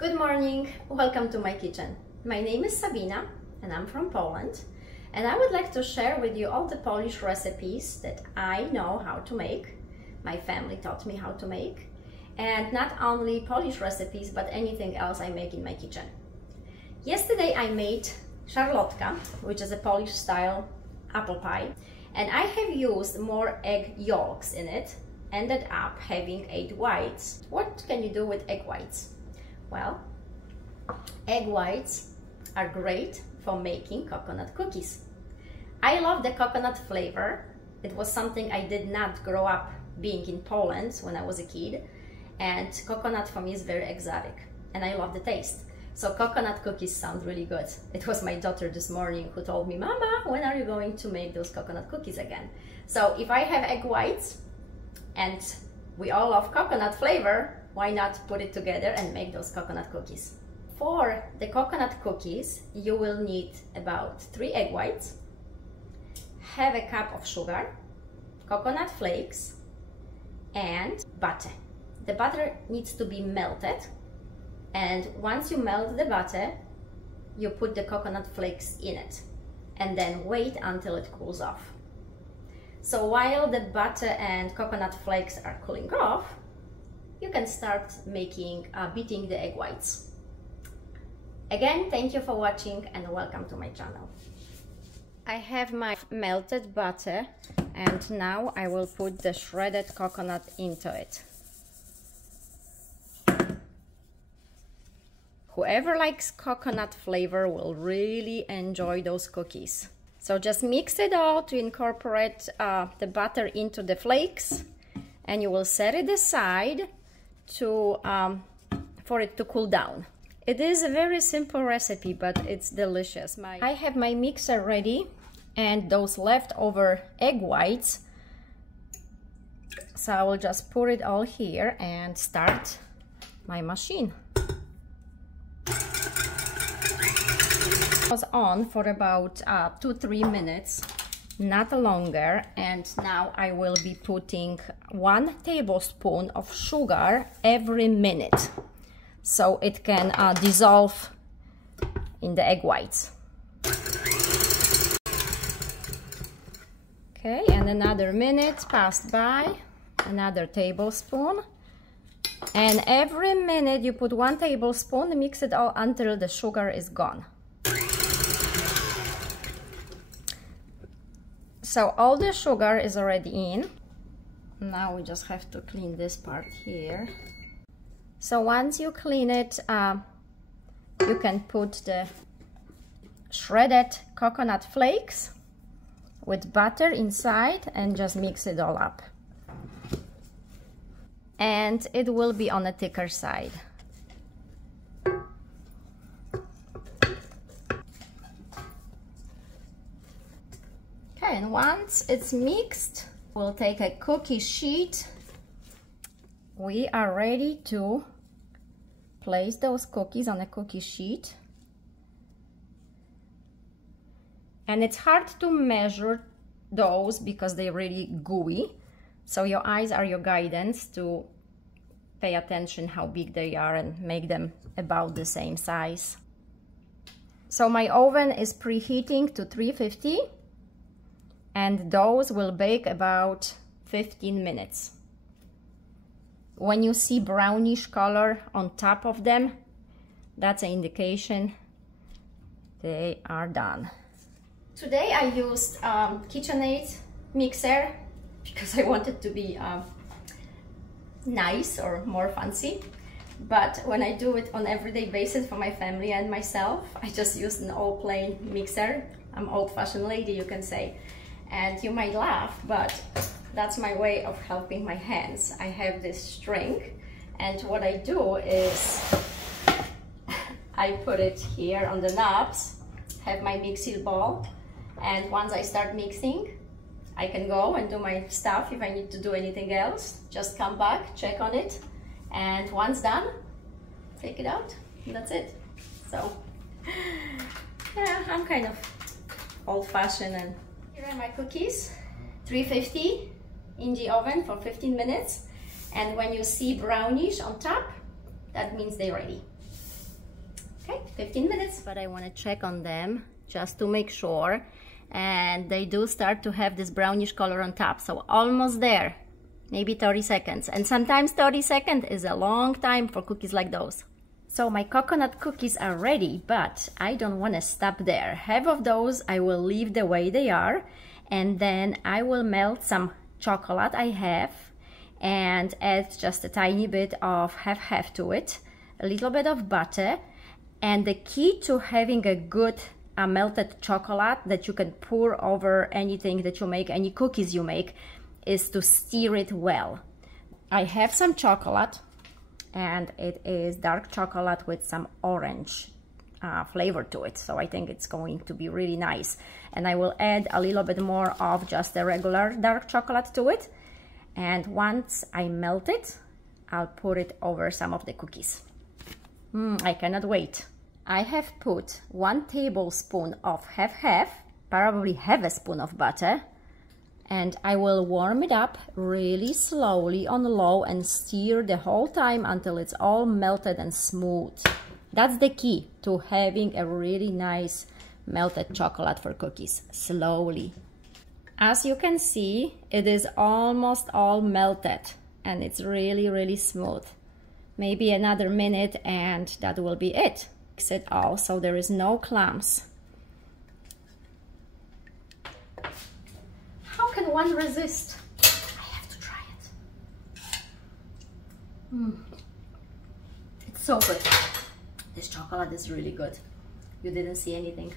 Good morning, welcome to my kitchen. My name is Sabina and I'm from Poland, and I would like to share with you all the Polish recipes that I know how to make. My family taught me how to make, and not only Polish recipes but anything else I make in my kitchen. Yesterday I made szarlotka, which is a Polish style apple pie, and I have used more egg yolks in it, ended up having 8 whites. What can you do with egg whites? Well, egg whites are great for making coconut cookies. I love the coconut flavor. It was something I did not grow up being in Poland when I was a kid, and coconut for me is very exotic and I love the taste. So coconut cookies sound really good. It was my daughter this morning who told me, "Mama, when are you going to make those coconut cookies again?" So if I have egg whites and we all love coconut flavor, why not put it together and make those coconut cookies? For the coconut cookies, you will need about 3 egg whites, half a cup of sugar, coconut flakes, and butter. The butter needs to be melted, and once you melt the butter, you put the coconut flakes in it, and then wait until it cools off. So while the butter and coconut flakes are cooling off, you can start beating the egg whites. Again, thank you for watching and welcome to my channel. I have my melted butter, and now I will put the shredded coconut into it. Whoever likes coconut flavor will really enjoy those cookies. So just mix it all to incorporate the butter into the flakes, and you will set it aside for it to cool down. It is a very simple recipe, but it's delicious. I have my mixer ready and those leftover egg whites. So I will just put it all here and start my machine. It was on for about 2-3 minutes, not longer, and now I will be putting 1 tablespoon of sugar every minute so it can dissolve in the egg whites. Okay, and another minute passed by, another tablespoon, and every minute you put 1 tablespoon, mix it all until the sugar is gone. So all the sugar is already in. Now we just have to clean this part here. So once you clean it, you can put the shredded coconut flakes with butter inside and just mix it all up. And it will be on a thicker side. And once it's mixed, we'll take a cookie sheet. We are ready to place those cookies on a cookie sheet. And it's hard to measure those because they're really gooey. So your eyes are your guidance to pay attention how big they are and make them about the same size. So my oven is preheating to 350. And those will bake about 15 minutes. When you see brownish color on top of them, that's an indication they are done. Today I used KitchenAid mixer because I wanted to be nice or more fancy. But when I do it on everyday basis for my family and myself, I just used an all plain mixer. I'm old-fashioned lady, you can say. And you might laugh, but that's my way of helping my hands. I have this string, and what I do is I put it here on the knobs, have my mixing bowl, and once I start mixing, I can go and do my stuff. If I need to do anything else, just come back, check on it, and once done, take it out, and that's it. So, yeah, I'm kind of old-fashioned. And here are my cookies, 350 in the oven for 15 minutes. And when you see brownish on top, that means they're ready. 15 minutes. But I want to check on them just to make sure. And they do start to have this brownish color on top, so almost there. Maybe 30 seconds. And sometimes 30 seconds is a long time for cookies like those. So my coconut cookies are ready, but I don't want to stop there. Half of those I will leave the way they are, and then I will melt some chocolate I have and add just a tiny bit of half to it, a little bit of butter. And the key to having a good melted chocolate that you can pour over anything that you make, any cookies you make, is to stir it well. I have some chocolate, and it is dark chocolate with some orange flavor to it, so I think it's going to be really nice. And I will add a little bit more of just the regular dark chocolate to it, and once I melt it, I'll put it over some of the cookies. I cannot wait. I have put 1 tablespoon of half, probably half a spoon of butter, and I will warm it up really slowly on low and stir the whole time until it's all melted and smooth. That's the key to having a really nice melted chocolate for cookies, slowly. As you can see, it is almost all melted and it's really smooth. Maybe another minute and that will be it. Mix it all so there is no clumps. How can one resist? I have to try it. It's so good. This chocolate is really good. You didn't see anything.